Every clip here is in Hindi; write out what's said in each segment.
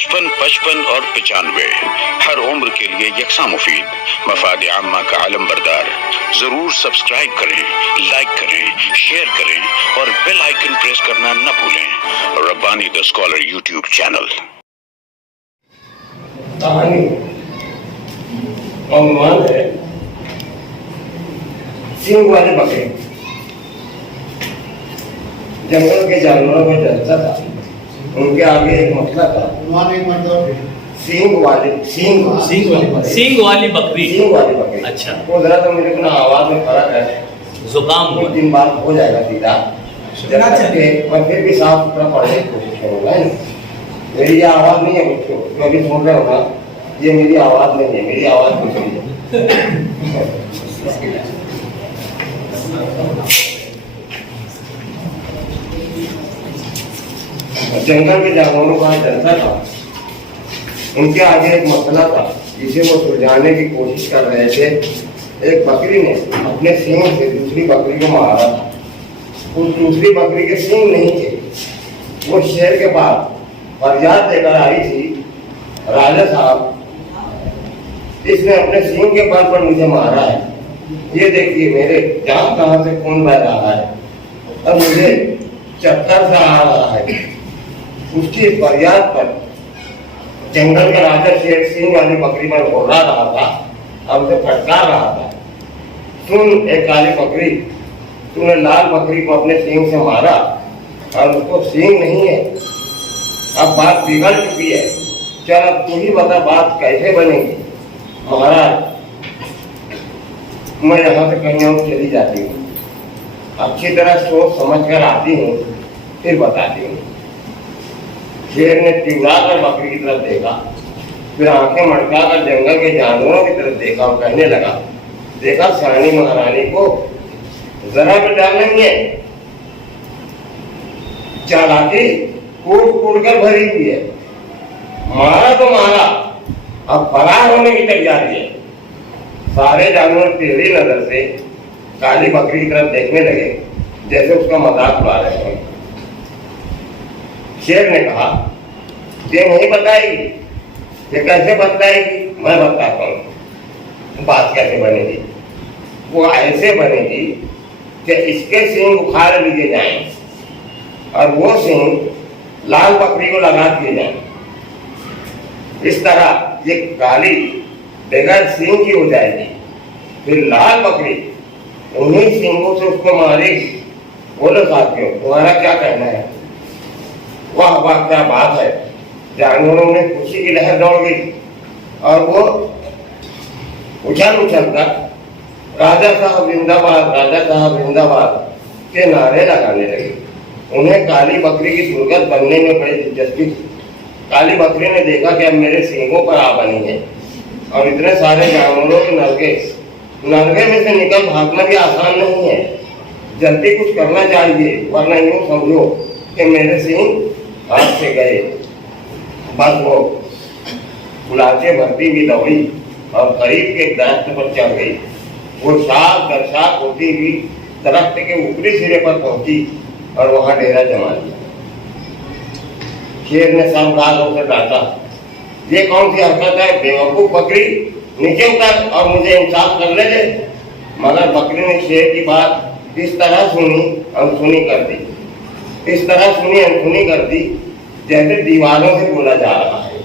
55, 55 और 95 हर उम्र के लिए यकसा मुफीद, मफाद आम्मा का आलम बरदार। जरूर सब्सक्राइब करें, लाइक करें, शेयर करें और बेल आइकन प्रेस करना न भूलें। Rabbani the scholar YouTube channel. कहानी अनुमान है सिंह वाले बकरे। जंगल के जानवरों को चलता था, उनके आगे एक मसला था। सींग वाली बकरी। अच्छा, वो जरा तो मेरे को ना आवाज में फर्क है, जुकाम कुछ दिन बाद हो जाएगा सीधा। जब तक के मैं फिर भी साफ सुथरा पढ़ने की कोशिश करूंगा। मेरी ये आवाज नहीं है बच्चों, जो अभी सुन रहे हो ना, ये मेरी आवाज नहीं है, मेरी आवाज कुछ नहीं है। जंगल के जानवरों का चलता था, उनके आगे एक मसला था जिसे वो सुलझाने की कोशिश कर रहे थे। एक बकरी ने अपने सींग से दूसरी बकरी को मारा था। उस दूसरी बकरी के सींग नहीं थे। वो शेर के पास फरियाद लेकर आई थी, राजा साहब इसने अपने सींग के बल पर मुझे मारा है, ये देखिए मेरे जहां कहां से खून बह रहा है और मुझे चक्कर सा आ रहा है। उसकी फरियाद पर जंगल का राजा शेर सिंह वाली बकरी पर घोड़ा रहा था और उसे फटकार रहा था। सुन एक काली बकरी, तूने लाल बकरी को अपने सींग से मारा और उसको सींग नहीं है। अब बात बिगड़ चुकी है, चल अब तू ही बता बात कैसे बनेगी। महाराज मैं यहाँ से कहीं और चली जाती हूँ, अच्छी तरह सोच समझ कर आती हूँ, फिर बताती हूँ। शेर ने चिल्ला कर बकरी की तरफ देखा, फिर आंखें मटका कर जंगल के जानवरों की तरफ देखा और कहने लगा, देखा सियानी महारानी को जरा भी डर नहीं है, चालाकी कूट कूट कर भरी हुई है। मारा तो मारा, अब फरार होने की तैयारी है। सारे जानवर टेढ़ी नजर से काली बकरी की तरफ देखने लगे, जैसे उसका मजाक उड़ा रहे हैं। शेर ने कहा, ये नहीं बताएगी, ये कैसे बताएगी? मैं बताता हूँ बात कैसे बनेगी। वो ऐसे बनेगी कि इसके सींग उखाड़ लिए जाएं और वो सींग लाल बकरी को लगा दिए जाएं। इस तरह ये काली बगैर सींग की हो जाएगी, फिर लाल बकरी उन्हीं सींगों से उसको मारेगी। बोलो साथियों, तुम्हारा क्या कहना है? वाह वाह, क्या बात है। जानवरों में खुशी की लहर दौड़ गई और वो उछल उछल कर राजा साहब जिंदाबाद, राजा साहब जिंदाबाद के नारे लगाने लगे। उन्हें काली बकरी की दुर्गत बनने में बड़ी दिलचस्पी थी। काली बकरी ने देखा कि अब मेरे सींगों पर आ बनी है और इतने सारे जानवरों के नरगे में से निकल भागना भी आसान नहीं है। जल्दी कुछ करना चाहिए, वरना यूं समझो कि मेरे सींग हाथ से गए। बस वो गुलाचे भरती हुई दौड़ी और करीब के दरख्त पर चढ़ गई। वो शाख दर शाख होती हुई दरख्त के ऊपरी सिरे पर पहुंची और वहां डेरा जमा लिया। शेर ने सब गालों से डांटा, ये कौन सी हरकत है बेवकूफ बकरी, नीचे उतर और मुझे इंसाफ करने दे। मगर बकरी ने शेर की बात इस तरह सुनी अनसुनी कर दी, इस तरह सुनी अनसुनी कर दी जैसे दीवारों से बोला जा रहा है।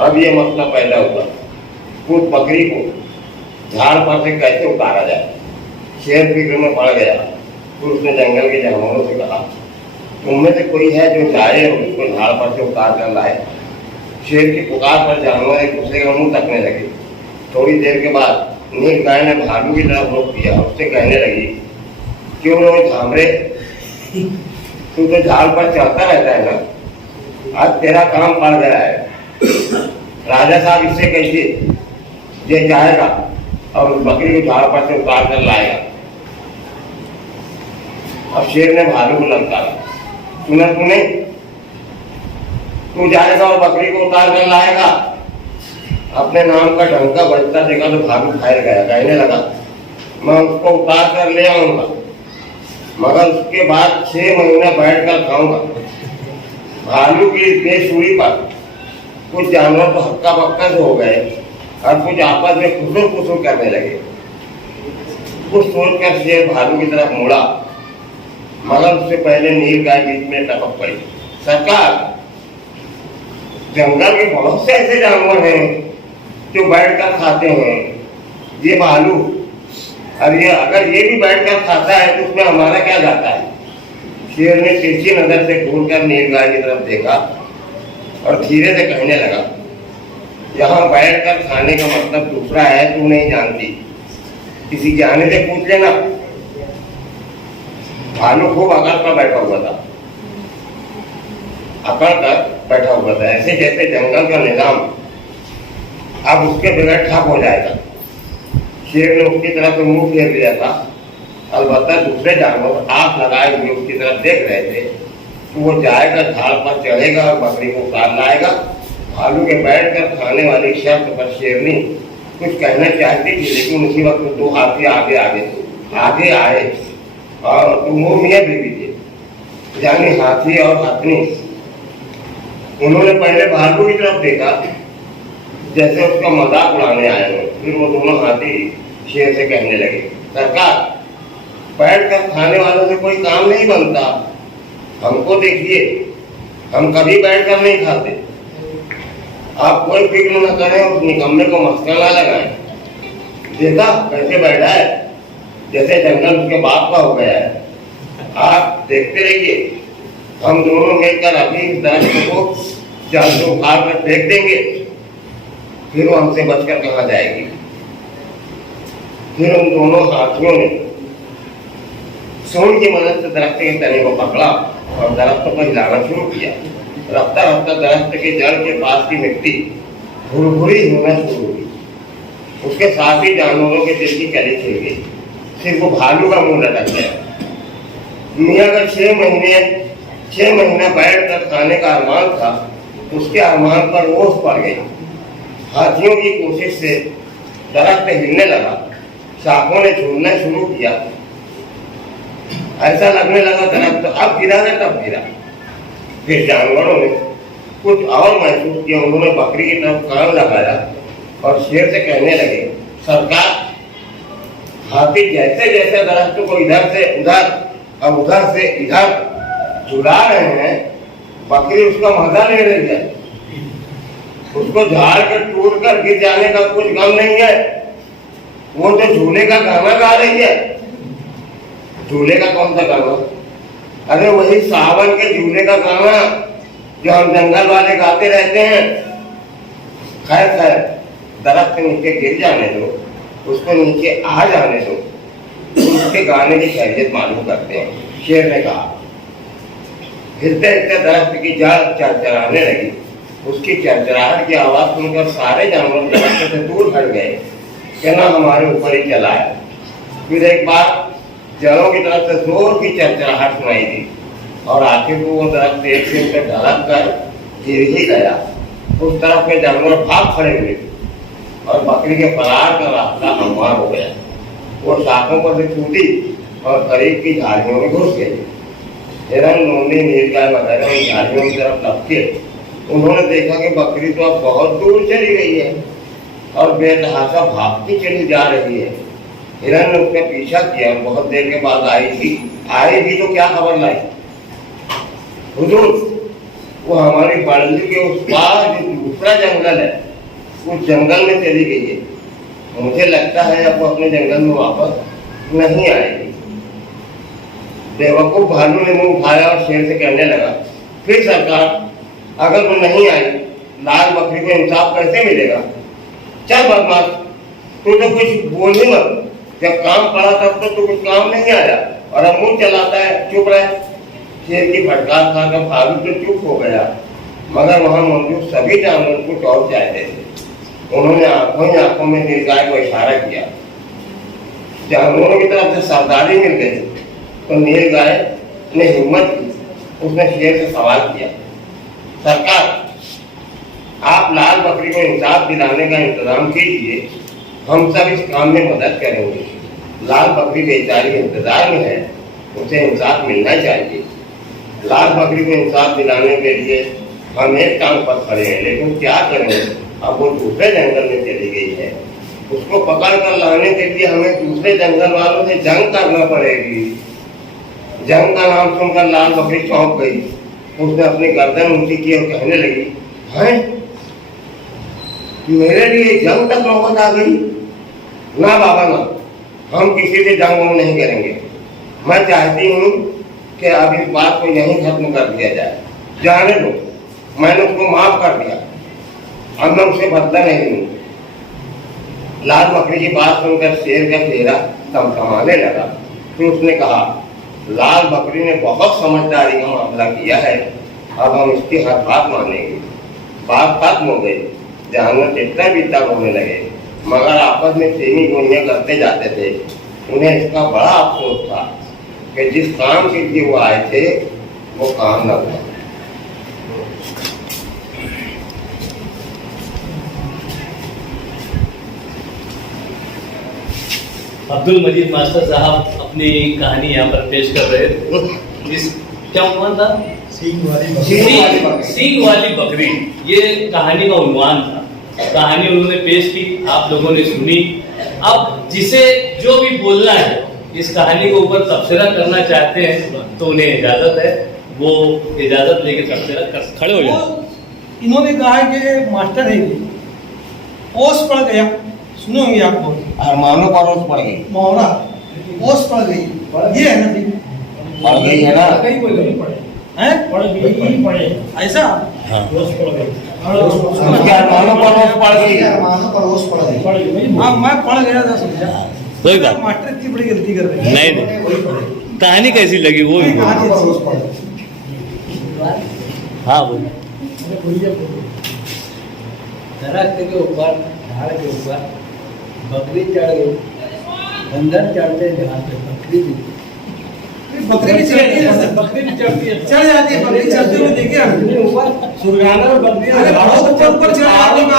अब ये मसला पैदा हुआ, उस बकरी को झाड़ पर से कैसे उतारा जाए। शेर फिक्र में पड़ गया। फिर उसने जंगल के जानवरों से कहा, तुम में से कोई है जो जाए और उसको झाड़ पर से उतार कर लाए। शेर की पुकार पर जानवर एक दूसरे का मुंह तकने लगे। थोड़ी देर के बाद नील गाय ने भालू की तरफ रुख किया, उससे कहने लगी, क्यों रोज झामरे, तू तो झाड़ पर चढ़ता रहता है ना, आज तेरा काम पड़ गया है। राजा साहब इससे कैसे ये जाएगा और उस बकरी को झाड़ पर से उतार कर लाएगा। अब शेर ने भालू को ललकारा, सुना तूने, तू जाएगा और बकरी को उतार कर लाएगा। अपने नाम का ढंका बजता देखा तो भालू फैल गया, कहने लगा, मैं उसको उतार कर ले आऊंगा, मगर उसके बाद 6 महीना बैठ कर खाऊंगा। भालू की बेसुरी पर कुछ जानवर तो हक्का बक्का से हो गए और कुछ आपस में खुसुर खुसुर करने लगे। कुछ सोचकर शेर भालू की तरफ मुड़ा, मगर उससे पहले नील गाय बीच में टपक पड़ी। सरकार, जंगल के बहुत से ऐसे जानवर हैं जो बैठकर खाते हैं, ये भालू, और ये अगर ये भी बैठकर खाता है तो उसमें हमारा क्या जाता है? शेर ने तिरछी नजर से घूरकर नील गाय की तरफ देखा और धीरे से कहने लगा, यहाँ बैठकर खाने का मतलब दूसरा है, तू नहीं जानती, किसी के आने से पूछ लेना। भालू खूब अकड़ कर बैठा हुआ था, अकड़ कर बैठा हुआ था, ऐसे जैसे जंगल का निजाम अब उसके बगैर ठप हो जाएगा। शेर ने उसकी तरफ से मुंह फेर लिया था, अलबत्ता दूसरे जानवर आंख लगाए हुए उसकी तरफ देख रहे थे। तो वो जाएगा, झाड़ पर चढ़ेगा और बकरी को उतार लाएगा। भालू के बैठकर खाने वाली शर्त पर शेरनी कुछ कहना चाहती थी, लेकिन उसी वक्त दो हाथी आगे आए और वो मियां बीवी थे, यानी हाथी और हथनी। उन्होंने पहले भालू की तरफ देखा जैसे उसका मजाक उड़ाने आए हो, फिर वो दोनों हाथी शेर से कहने लगे, सरकार, बैठकर खाने वालों से कोई काम नहीं बनता, हमको देखिए, हम कभी बैठकर नहीं खाते, आप कोई फिक्र न करें, उस निकम्मे को मस्का ना लगाएं। देखा कैसे बैठा है, जैसे जंगल उसके बाप का हो गया है। आप देखते रहिए, हम दोनों मिलकर अभी इस दरख्त को जड़ से उखाड़ कर फेंक देंगे, फिर वो हमसे बचकर कहाँ जाएगी। फिर उन दोनों हाथियों ने सूंड की मदद से दरख्त के तने को पकड़ा और दरख्त को हिलाना शुरू किया। रफ्ता रफ्ता दरख्त के जड़ के पास की मिट्टी भुरभुरी होना शुरू हुई। उसके साथ ही जानवरों के दिल की कली खिल गई। सिर्फ वो भालू का मुंह लटक गया। मियाँ का 6 महीना बैठ कर खाने का अरमान था, उसके अरमान पर ओस पड़ गई। हाथियों की कोशिश से दरख्त हिलने लगा, शाखों ने झूलना शुरू किया। ऐसा लगने लगा दरख्त अब गिरा न तब गिरा। फिर जानवरों ने कुछ और महसूस किया। उन्होंने बकरी की तरफ कान लगाया और शेर से कहने लगे, सरकार, हाथी जैसे जैसे दरख्त को इधर से उधर और उधर से इधर झुला रहे हैं, बकरी उसका मजा ले रही है। उसको झाड़ कर टूट कर गिर जाने का कुछ गम नहीं है। वो तो झूले का गाना गा रही है। झूले का कौन सा गाना? अरे वही सावन के झूले का गाना जो हम जंगल वाले गाते रहते हैं। खैर खैर, दरख्त नीचे गिर जाने दो, उसको नीचे आ जाने दो, उसके गाने की खैरियत मालूम करते हैं, शेर ने कहा। हिलते हिलते दरख्त की जड़ चरचराने लगी। उसकी चरचराहट की आवाज सुनकर सारे जानवर दरख्त से दूर हट गए, कहना हमारे ऊपर ही चला है। फिर एक बार जड़ों की तरफ से जोर की चरचराहट सुनाई दी और आखिर को वो दरख्त एक से ऊपर ढलक कर गिर ही गया। उस तरफ के जानवर भाग खड़े हुए और बकरी के फरार का रास्ता हमवार हो गया। वो शाखों पर से छूटी और करीब की झाड़ियों में घुस गई। हिरन, लोमड़ी, नीलगाय वगैरह उन झाड़ियों की तरफ लपके। उन्होंने देखा कि बकरी तो अब बहुत दूर चली गई है और बेतहाशा भागती चली जा रही है। हिरन ने उसका पीछा किया और बहुत देर के बाद आई भी तो क्या खबर लाई? हुजूर, वो हमारी बाड़ी के उस पार जो दूसरा जंगल है, उस जंगल में चली गई है। मुझे लगता है अब वो अपने जंगल में वापस नहीं आएगी। बेवकूफ भालू ने मुंह उठाया और शेर से कहने लगा, फिर सरकार, अगर वो नहीं आई, लाल बकरी को इंसाफ कैसे मिलेगा? चल बदमाश, तू तो कुछ बोल ही मत। जब काम पड़ा तब तो तू कुछ काम नहीं आया और अब मुंह चलाता है, चुप रहे। शेर की फटकार खाकर भालू तो चुप हो गया, मगर वहां मौजूद सभी जानवर कुछ और चाहते थे। उन्होंने आंखों ही आंखों में नीलगाय को इशारा किया। जानवरों की तरफ से सरदारी मिल गई तो नीलगाय ने हिम्मत की। उसने शेर से सवाल किया, सरकार, आप लाल बकरी को इंसाफ दिलाने का इंतजाम कीजिए, हम सब इस काम में मदद करेंगे। लाल बकरी बेचारी इंतजार में है, उसे इंसाफ मिलना चाहिए। लाल बकरी को इंसाफ दिलाने के लिए हम एक टांग पर खड़े हैं, लेकिन क्या करें, अब वो दूसरे जंगल में चली गई है। उसको पकड़ कर लाने के लिए हमें दूसरे जंगल वालों से जंग करना पड़ेगी। जंग का नाम सुनकर लाल बकरी चौंक गई। उसने अपनी गर्दन ऊंची की और कहने लगी, हैं मेरे लिए जंग तक नौबत आ गई? ना बाबा ना, हम किसी से जंग वंग नहीं करेंगे। मैं चाहती हूँ कि अब इस बात को यहीं खत्म कर दिया जाए। जाने दो, मैंने उसको माफ कर दिया, अब मैं उसे बदला नहीं दूँ। लाल बकरी की बात सुनकर शेर का चेहरा तमतमाने लगा। फिर उसने कहा, लाल बकरी ने बहुत समझदारी का मामला किया है, अब हम इसकी हर बात मानेंगे। बात खत्म हो गई। जानवर जितना बीता होने लगे, मगर आपस में सेमी गोलियां करते जाते थे। उन्हें इसका बड़ा अफसोस था कि जिस काम के लिए वो आए थे वो काम न हुआ। अब्दुल मजीद मास्टर साहब अपनी कहानी यहाँ पर पेश कर रहे थे। इस क्या उन्वान था? सींग वाली बकरी। ये कहानी का उन्वान था। कहानी उन्होंने पेश की, आप लोगों ने सुनी। अब जिसे जो भी बोलना है, इस कहानी के ऊपर तबसरा करना चाहते हैं तो उन्हें इजाजत है, वो इजाजत लेके तबसरा कर खड़े हो जाए। इन्होंने कहा है कि मास्टर है ये ओस पड़ गया, सुने होंगे आपको, अरमानों पर ओस पड़ गई, मोहरा ओस पड़ गई, ये है ना, पड़ गई है ना, हैं पड़ गई, ऐसा हाँ। उसके अरमानों पर ओस पड़ गई, अरमानों पर ओस पड़ गई। हाँ, मैं पड़ गया था, समझा। कोई बात मास्टर इतनी बड़ी गलती कर रहे हैं। नहीं, कहानी कैसी लगी वो भी बोलो। हाँ बोलो। दरख्त के ऊपर, झाड़ के ऊपर बकरी चढ़ गई। बंदर चढ़ते जहाँ पे बकरी भी बकरी भी चढ़ती है, बकरी भी चढ़ती है, चढ़ जाती है, बकरी चढ़ते हुए देखिए हमने ऊपर सुरगाना में बकरी। अरे बहुत ऊपर चढ़ जाती है, मैं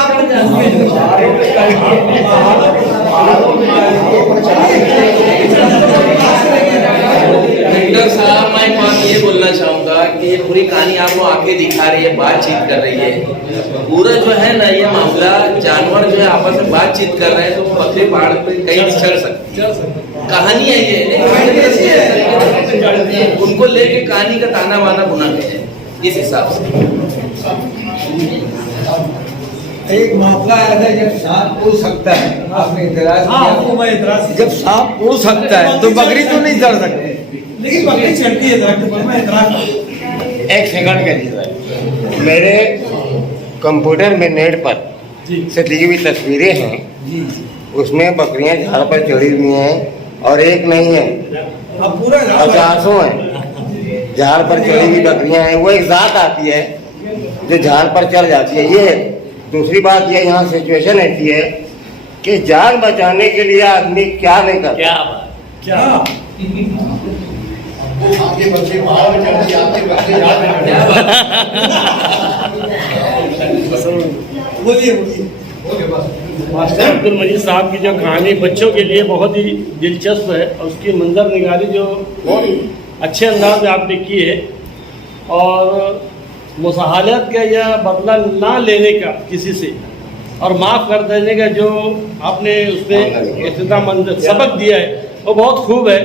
डॉक्टर साहब, मैं एक बात ये बोलना चाहूँगा कि ये पूरी कहानी आपको आंखें दिखा रही है, बातचीत कर रही है। पूरा जो है ना ये मामला, जानवर जो है आपस में बातचीत कर रहे हैं तो बकरी पहाड़ पे कहीं भी चढ़ सकते। कहानी है ये, उनको लेके कहानी का ताना बाना बुनाते हैं इस हिसाब से। एक मामला ऐसा है, जब सांप उड़ सकता है, आपने इतराज किया, जब सांप उड़ सकता है तो बकरी तो नहीं चढ़ सकती, लेकिन बकरी चढ़ती है दरख्त पर। मैं इतराज एक सेकंड के लिए मेरे कंप्यूटर में नेट पर से दी हुई तस्वीरें हैं, उसमें बकरियां झाड़ पर चढ़ी हुई हैं और एक नहीं है, अब पूरा पचासों हैं झाड़ पर चढ़ी हुई बकरियां हैं। वो एक जात आती है जो झाड़ पर चढ़ जाती है। ये दूसरी बात ये, यहाँ सिचुएशन ऐसी है कि जान बचाने के लिए आदमी क्या नहीं करता। क्या बात, क्या बोलिए मास्टर अब्दुल मजीद साहब की जो कहानी बच्चों के लिए बहुत ही दिलचस्प है और उसकी मंजर निगारी जो बहुत अच्छे अंदाज में आपने की है, और मुसाहलत का या बदला ना लेने का किसी से और माफ़ कर देने का जो आपने उसमें इख्तिताम सबक दिया है वो बहुत खूब है।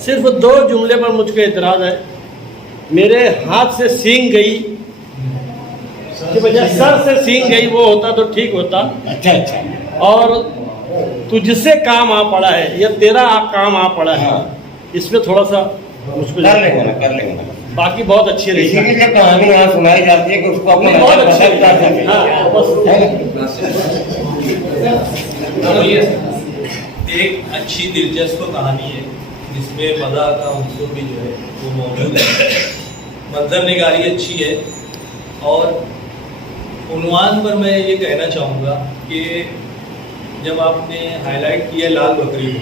सिर्फ 2 जुमले पर मुझको एतराज़ है। मेरे हाथ से सींग गई कि वजह सर से सींग गई, वो होता तो ठीक होता। अच्छा। और तुझसे काम आ पड़ा है या तेरा काम आ पड़ा है, इसमें थोड़ा सा मुझको कर लेंगे। बाकी बहुत अच्छी रही। इसीलिए जब कहानी यहाँ सुनाई जाती है कि उसको अपने बहुत अच्छी बदल कर सके। हाँ, बस एक अच्छी दिलचस्प कहानी है जिसमें मज़ा का उनसुर भी जो है वो मौजूद है। मंजर निगारी अच्छी है और उन्वान पर मैं ये कहना चाहूँगा कि जब आपने हाईलाइट किया लाल बकरी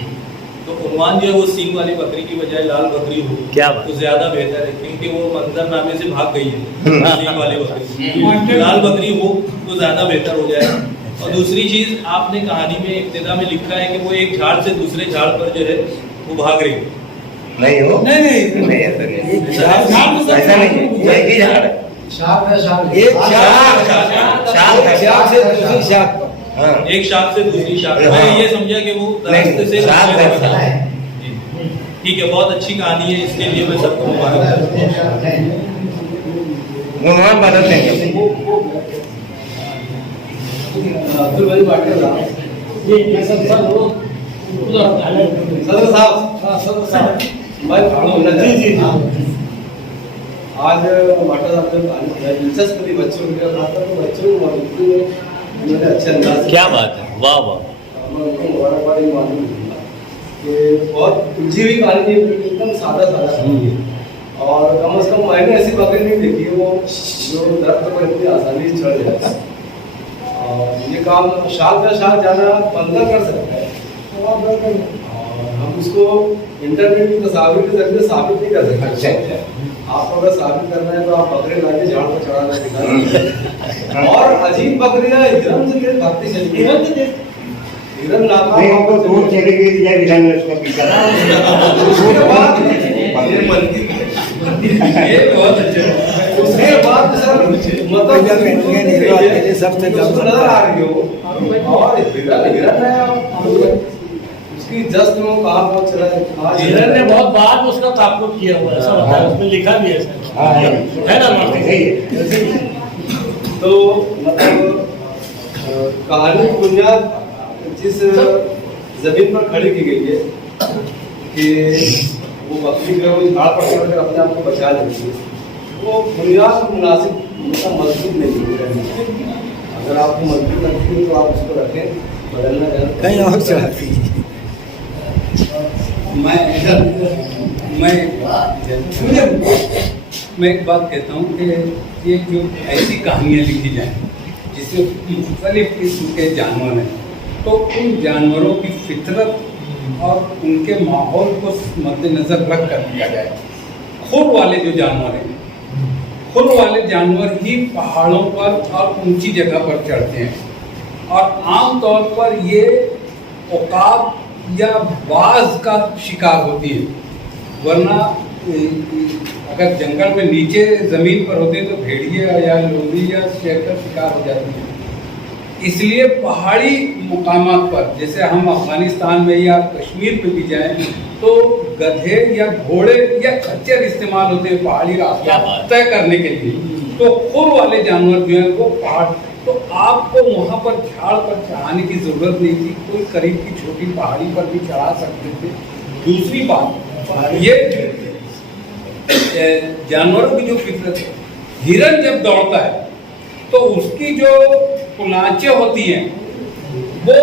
तो उन्वान जो है वो सींग वाली बकरी की बजाय लाल बकरी हो क्या बात? तो ज़्यादा बेहतर है, क्योंकि वो मंजरनामे से भाग गई है सींग वाली बकरी। लाल बकरी हो तो ज़्यादा बेहतर हो जाए। और दूसरी चीज़, आपने कहानी में इब्तिदा में लिखा है कि वो एक झाड़ से दूसरे झाड़ पर जो है वो भाग रही नहीं हो, नहीं नहीं ऐसा नहीं, ऐसा नहीं है, एक ही झाड़ है। एक शाख से दूसरी शाख पर। हाँ एक शाख से दूसरी शाख, हाँ। मैं ये समझा कि वो नहीं, रास्ते से शाख दूसरे है, रास्ते है। जी। ठीक है, बहुत अच्छी कहानी है, इसके लिए मैं सबको मुबारक करता हूँ। गुणवान मदद नहीं अब्दुल भाई पाटिल साहब, सदर साहब, जी आज माटा साहब जो कहानी बताई दिलचस्प थी बच्चों के, खासतौर पर बच्चों को उन्होंने अच्छे अंदाज से, क्या बात है, वाह वाह। उनको मुबारकबाद ये मालूम है कि बहुत उलझी हुई कहानी थी, एकदम सादा कहानी है। और कम से कम मैंने ऐसी बकरी नहीं देखी वो जो दरख्त पर इतनी आसानी से चढ़ जाता है। और ये काम शाख का शाख जाना बंदा कर सकता है, और हम उसको इंटरनेट की तस्वीर के जरिए साबित नहीं कर सकते। अच्छा आप अगर साबित करना है तो आप बकरे लाके झाड़ पर चढ़ाना दिखाना। और अजीब बकरियां हिरन से के भागती चली गई, हिरन लाता नहीं वो तो दूर चली गई या विधान में उसका पीछा उसके बाद ये बनती ये बहुत अच्छे हैं। उसके बाद सर मतलब नजर आ रही हो, और हिरन है उसकी जस्ट में कहाँ पहुँच चला है। हिरन ने बहुत बाद उसका ताकुब किया हुआ है, ऐसा होता है, उसने लिखा भी है सर, है ना। तो मतलब कहानी की बुनियाद जिस जमीन पर खड़ी की गई है कि वो बकरी जो है वो झाड़ पर चढ़कर अपने आप को बचा लेती है, वो बुनियाद मुनासिब मतलब मजबूत नहीं है। अगर आपको मजबूत लगती है तो आप उसको रखें, बदलना कहीं और चढ़ाती है। मैं एक बात कहता हूँ कि ये जो ऐसी कहानियाँ लिखी जाएं जिसमें मुख्तलिफ किस्म के जानवर हैं, तो उन जानवरों की फितरत और उनके माहौल को मद्देनज़र रख कर दिया जाए। खुर वाले जो जानवर हैं, खुर वाले जानवर ही पहाड़ों पर और ऊंची जगह पर चढ़ते हैं, और आम तौर पर ये औकात या बाज का शिकार होती है, वरना अगर जंगल में नीचे ज़मीन पर होते तो भेड़िया या लोमड़ी या शेर का शिकार हो जाती है। इसलिए पहाड़ी मुकामात पर, जैसे हम अफगानिस्तान में या कश्मीर पे भी जाएं, तो गधे या घोड़े या खच्चर इस्तेमाल होते हैं पहाड़ी रास्ता तय करने के लिए। तो खुर वाले जानवर जो हैं वो पहाड़, तो आपको वहाँ पर झाड़ पर चढ़ाने की ज़रूरत नहीं थी, कोई करीब की छोटी पहाड़ी पर भी चढ़ा सकते थे। दूसरी बात, ये जानवरों की जो फितरत है, हिरन जब दौड़ता है तो उसकी जो पुलांचें होती हैं वो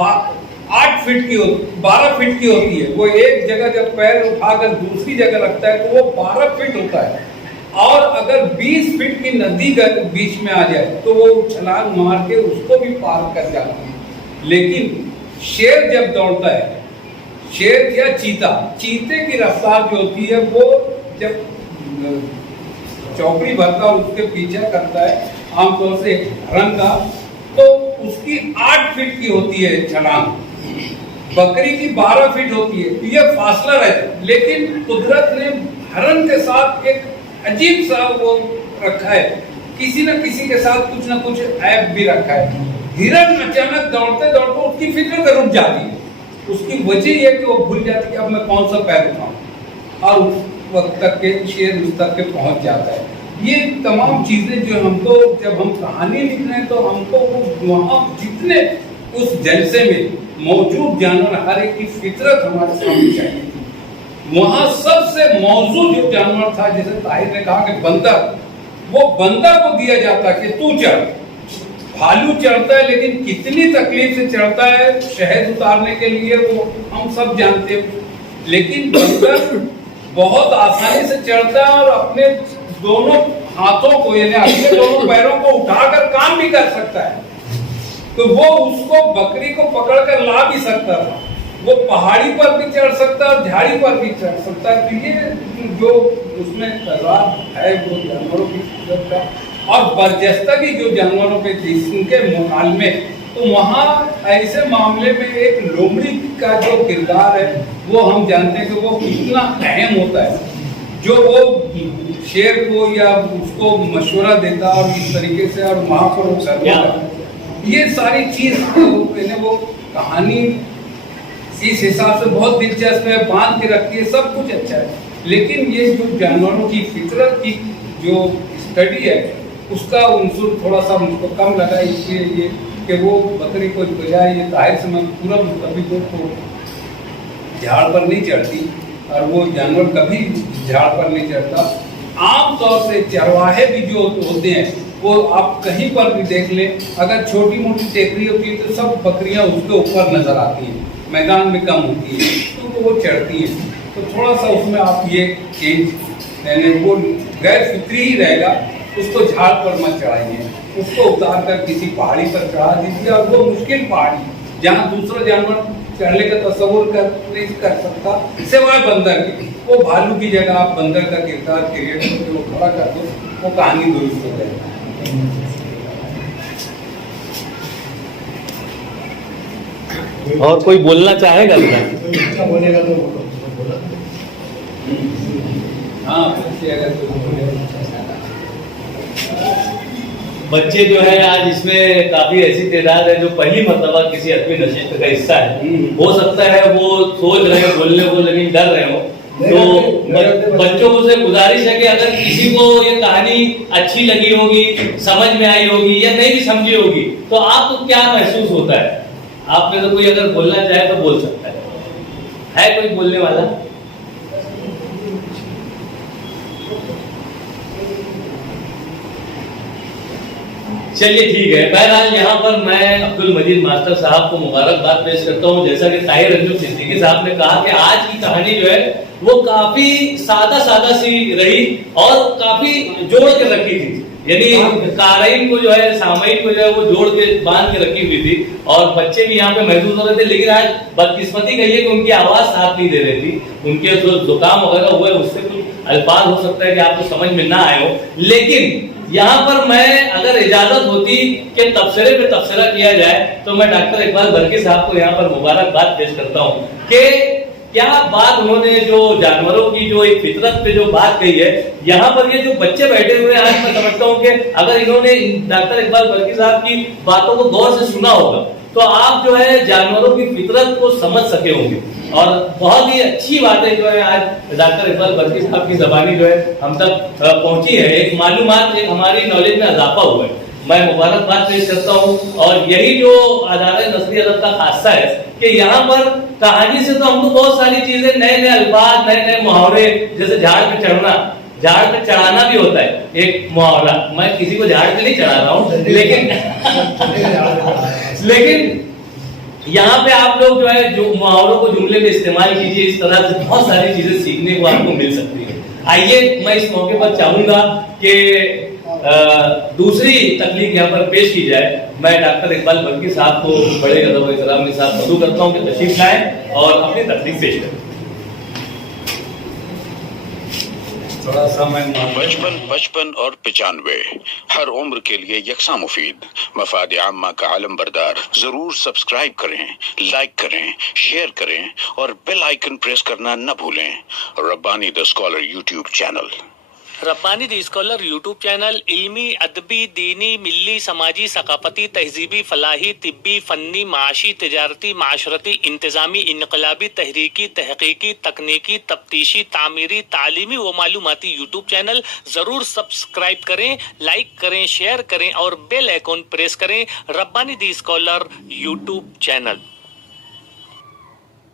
8 फीट की 12 फीट की होती है। वो एक जगह जब पैर उठाकर दूसरी जगह रखता है तो वो 12 फीट होता है, और अगर 20 फीट की नदी का बीच में आ जाए तो वो छलांग मार के उसको भी पार कर जाता है। लेकिन शेर जब दौड़ता है, शेर या चीते की रफ्तार जो होती है वो जब चौकड़ी भरता और उसके पीछे करता है आमतौर से हरण का, तो उसकी 8 फीट की होती है छलांग, बकरी की 12 फीट होती है। तो ये फासला रहता है, लेकिन कुदरत ने हरण के साथ एक अजीब सा वो रखा है, किसी न किसी के साथ कुछ न कुछ ऐप भी रखा है। हिरन अचानक दौड़ते दौड़ते उसकी फिक्र रुक जाती है, उसकी वजह यह कि वो भूल जाती है कि अब मैं कौन सा पैर उठाऊं, और उस वक्त तक के शेर उस तक के पहुंच जाता है। ये तमाम चीज़ें जो हमको, जब हम कहानी लिख रहे हैं तो हमको वहाँ जितने उस जलसे में मौजूद जानवर, हर एक की फितरत हमारे सामने चाहिए थी। वहाँ सबसे मौजूद जो जानवर था, जैसे ताहिर ने कहा कि बंदर, वो बंदर को दिया जाता कि तू चढ़। भालू चढ़ता है, लेकिन कितनी तकलीफ से चढ़ता है शहद उतारने के लिए वो हम सब जानते हैं, लेकिन बंदर बहुत आसानी से चढ़ता है और अपने दोनों हाथों को यानी अपने दोनों पैरों को उठाकर काम भी कर सकता है। तो वो उसको बकरी को पकड़कर ला भी सकता था, वो पहाड़ी पर भी चढ़ सकता है और झाड़ी पर भी चढ़ सकता है। तो ये जो उसमें तजाद है वो जानवरों की फितरत का और बर्जस्तगी जो जानवरों पे थी उनके मुकालमे, तो वहाँ ऐसे मामले में एक लोमड़ी का जो किरदार है वो हम जानते हैं कि वो कितना अहम होता है। जो वो शेर को या उसको मशवरा देता और इस तरीके से और वहाँ पर वो करता, ये सारी चीज वो कहानी इस हिसाब से बहुत दिलचस्प है, बांध के रखती है, सब कुछ अच्छा है। लेकिन ये जो जानवरों की फितरत की जो स्टडी है उसका उनसुर थोड़ा सा मुझको कम लगा, इसलिए ये कि वो बकरी को बजाय ये जाहिर से मैं पूरा कभी तो झाड़ पर नहीं चढ़ती और वो जानवर कभी झाड़ पर नहीं चढ़ता। आम तौर से चरवाहे भी जो होते हैं वो आप कहीं पर भी देख लें, अगर छोटी मोटी टेकरी होती है तो सब बकरियां उसके ऊपर नजर आती हैं, मैदान में कम होती है तो वो चढ़ती हैं। तो थोड़ा सा उसमें आप ये चेंज यानी वो गैर फितरी ही रहेगा, उसको झाड़ पर मत चढ़ाइए, उसको उतार कर किसी पहाड़ी पर चढ़ा दीजिए, और वो मुश्किल पहाड़ी जहाँ दूसरा जानवर चढ़ने का तस्वुर नहीं कर सकता सिवाय बंदर की, वो भालू की जगह आप बंदर का किरदार क्रिएट करके वो खड़ा कर दो, वो कहानी दुरुस्त हो जाएगी। और कोई बोलना चाहेगा अच्छा बोलेगा तो हाँ अगर कोई बोलेगा। बच्चे जो है आज इसमें काफी ऐसी तादाद है जो पहली मर्तबा किसी अदबी नशिस्त का हिस्सा है। हो सकता है वो सोच रहे हो बोलने को लेकिन डर रहे हो, तो बच्चों को से गुजारिश है कि अगर किसी को ये कहानी अच्छी लगी होगी, समझ में आई होगी या नहीं भी समझी होगी, तो आपको क्या महसूस होता है? आप में तो कोई अगर बोलना चाहे तो बोल सकता है कोई बोलने वाला? चलिए ठीक है। बहरहाल यहाँ पर मैं अब्दुल मजीद मास्टर साहब को मुबारकबाद पेश करता हूँ। जैसा कि ताहिर रंजू सिद्दीकी साहब ने कहा कि आज की कहानी जो है वो काफी सादा सी रही और काफी जोड़ के रखी थी, यानी कारीन को जो है, सामयिक को जो है वो जोड़ के बांध के रखी हुई थी और बच्चे भी यहाँ पे महसूस हो रहे थे। लेकिन आज बदकिस्मती कही है कि उनकी आवाज साथ नहीं दे रही थी, उनके जो जुकाम वगैरह हुआ है उससे कुछ अल्फाज हो सकता है कि आपको समझ में ना आए हो। लेकिन यहाँ पर मैं अगर इजाजत होती कि तबसरे पे तबसरा किया जाए तो मैं डॉक्टर इकबाल बर्की साहब को यहाँ पर मुबारकबाद पेश करता हूँ कि क्या बात उन्होंने जो जानवरों की जो एक फितरत पे जो बात कही है, यहाँ पर ये जो बच्चे बैठे हुए हैं, आज मैं समझता हूँ कि अगर इन्होंने डॉक्टर इकबाल बर्की साहब की बातों को गौर से सुना होगा तो आप जो है जानवरों की फितरत को समझ सके होंगे। और बहुत ही अच्छी बातें जो है आज डॉक्टर इकबाल बर्की साहब की जबानी जो है हम तक पहुंची है, एक मालूमात, एक हमारी नॉलेज में इजाफा हुआ है। मैं मुबारकबाद पेश करता हूँ और यही जो अदारे नस्ली अदब का खासा है कि यहाँ पर कहानी से तो हमको बहुत सारी चीजें, नए नए अल्फाज, नए नए मुहावरे, जैसे झाड़ पे चढ़ना, झाड़ पे चढ़ाना भी होता है एक मुहावरा। मैं किसी को झाड़ पे नहीं चढ़ा रहा हूँ, लेकिन यहाँ पे आप लोग जो है जो मुहावरों को जुमले में इस्तेमाल कीजिए, इस तरह से बहुत सारी चीजें सीखने को आपको मिल सकती है। आइए मैं इस मौके पर चाहूंगा कि दूसरी तकलीफ यहाँ पर पेश की जाए। मैं डॉक्टर इकबाल बर्की साहब को बड़े अदब व एहतराम के साथ मदऊ करता हूँ कि तशरीफ लाएं और अपनी तकलीफ पेश करें। बचपन और 95 हर उम्र के लिए यकसा मुफीद, मफाद आम्मा का आलम बरदार। जरूर सब्सक्राइब करें, लाइक करें, शेयर करें और बेल आइकन प्रेस करना न भूलें। Rabbani the scholar YouTube channel. Rabbani the scholar YouTube channel इल्मी, अदबी, दीनी, मिल्ली, समाजी, सकाफती, तहजीबी, फलाही, तिब्बी, फन्नी, माशी, तिजारती, माशरती, इंतजामी, इनकलाबी, तहरीकी, तहकीकी, तकनीकी, तफ्तीशी, तामीरी, तालीमी व मालूमाती यूट्यूब चैनल जरूर सब्सक्राइब करें, लाइक करें, शेयर करें और बेल आइकन प्रेस करें। Rabbani the scholar YouTube channel.